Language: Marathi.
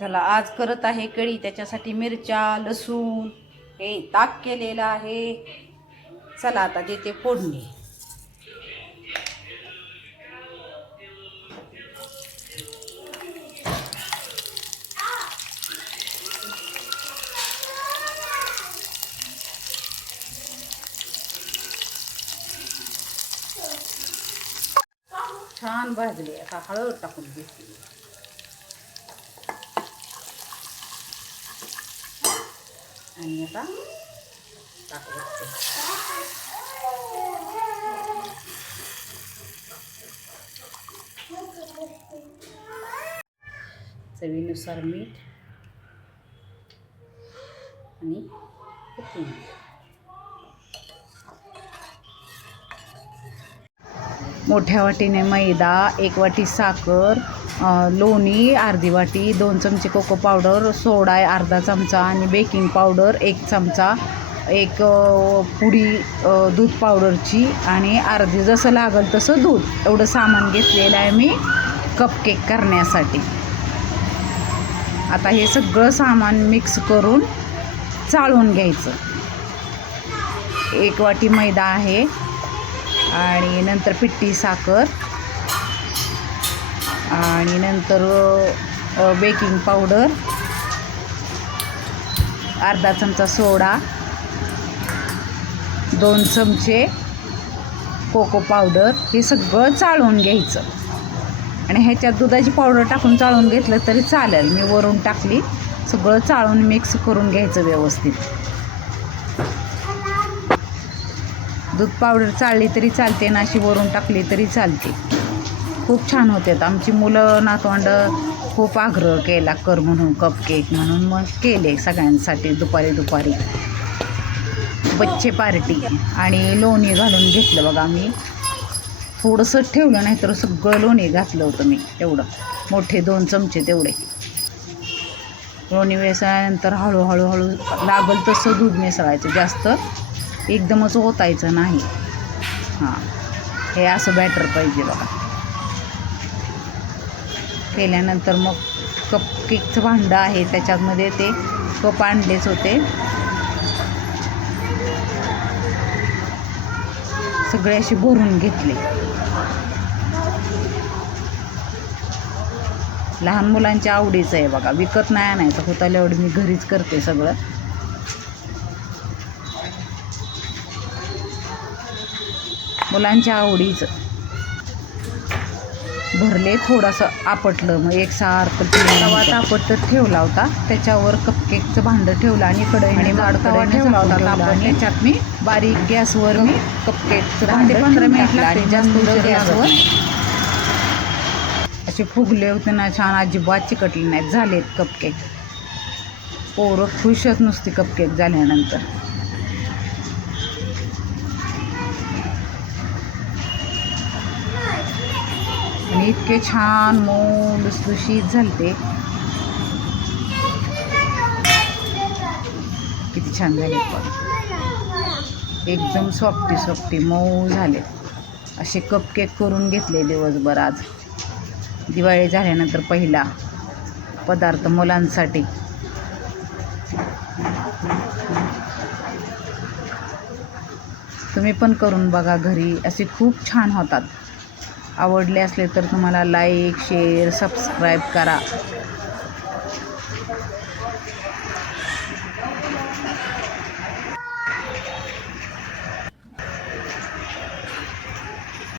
चला आज करत आहे कढी. त्याच्यासाठी मिरच्या लसूण हे ताक केलेलं आहे. चला आता देते फोडणी छान भाजली. आता हळद टाकून घेतली आणि आता टाकू चवीनुसार मीठ आणि मोठ्या वाटीने मैदा एक वाटी साखर लोणी अर्धी वाटी दोन चमचे कोको पावडर सोडा आहे अर्धा चमचा आणि बेकिंग पावडर एक चमचा एक पुडी दूध पावडरची आणि अर्धी जसं लागल तसं दूध. एवढं सामान घेतलेलं आहे मी कपकेक करण्यासाठी. आता हे सगळं सामान मिक्स करून चाळून घ्यायचं. एक वाटी मैदा आहे आणि नंतर पिट्टी साखर. आणि नंतर बेकिंग पावडर अर्धा चमचा सोडा दोन चमचे कोको पावडर हे सगळं चाळून घ्यायचं. आणि ह्याच्यात दुधाची पावडर टाकून चाळून घेतलं तरी चालेल. मी वरून टाकली सगळं चाळून मिक्स करून घ्यायचं व्यवस्थित. दूध पावडर चाळली तरी चालते ना अशी वरून टाकली तरी चालते. खूप छान होतात आमची मुलं नातवंड खूप आग्रह केला कर म्हणून कपकेक म्हणून. मग केले सगळ्यांसाठी दुपारी दुपारी. बच्चे पार्टी आणि लोणी घालून घेतलं बघा आम्ही थोडंसं ठेवलं नाही तर सगळं लोणी घातलं होतं मी तेवढं मोठे दोन चमचे तेवढे. लोणी मिसळल्यानंतर हळूहळू हळू लागल तसं दूध मिसळायचं. जास्त एकदमच ओतायचं नाही. हां. हे असं बॅटर पाहिजे बघा. केल्यानंतर मग कप केकचं भांडं आहे त्याच्यामध्ये ते कप आणलेच होते. सगळे असे भरून घेतले. लहान मुलांच्या आवडीचं आहे बघा विकत नाही आणायचं होताल्या एवढं मी घरीच करते सगळं. मुलांच्या आवडीचं. भरले थोडंसं आपटलं. मग एक सारखं तवा तापट ठेवला होता. त्याच्यावर कपकेकचं भांडं ठेवलं आणि कढईने जाड तवा ठेवला होता तापट त्याच्यात मी बारीक गॅसवर मी कपकेकचं भांडं पंधरा मिनिट लागले जास्त गॅसवर असे फुगले होते ना छान अजिबात चिकटले नाहीत. झालेत कपकेक पोरं खुश आहेत नुसती कपकेक झाल्यानंतर. आणि इतके छान मऊ लुसलुशीत झालते. किती छान झाले. पण एकदम सॉफ्टी सॉफ्टी मऊ झाले. असे कपकेक करून घेतले दिवसभर आज. दिवाळी झाल्यानंतर पहिला पदार्थ मुलांसाठी. तुम्ही पण करून बघा घरी. असे खूप छान होतात. आवडले असले तर तुम्हाला लाईक शेअर सबस्क्राईब करा.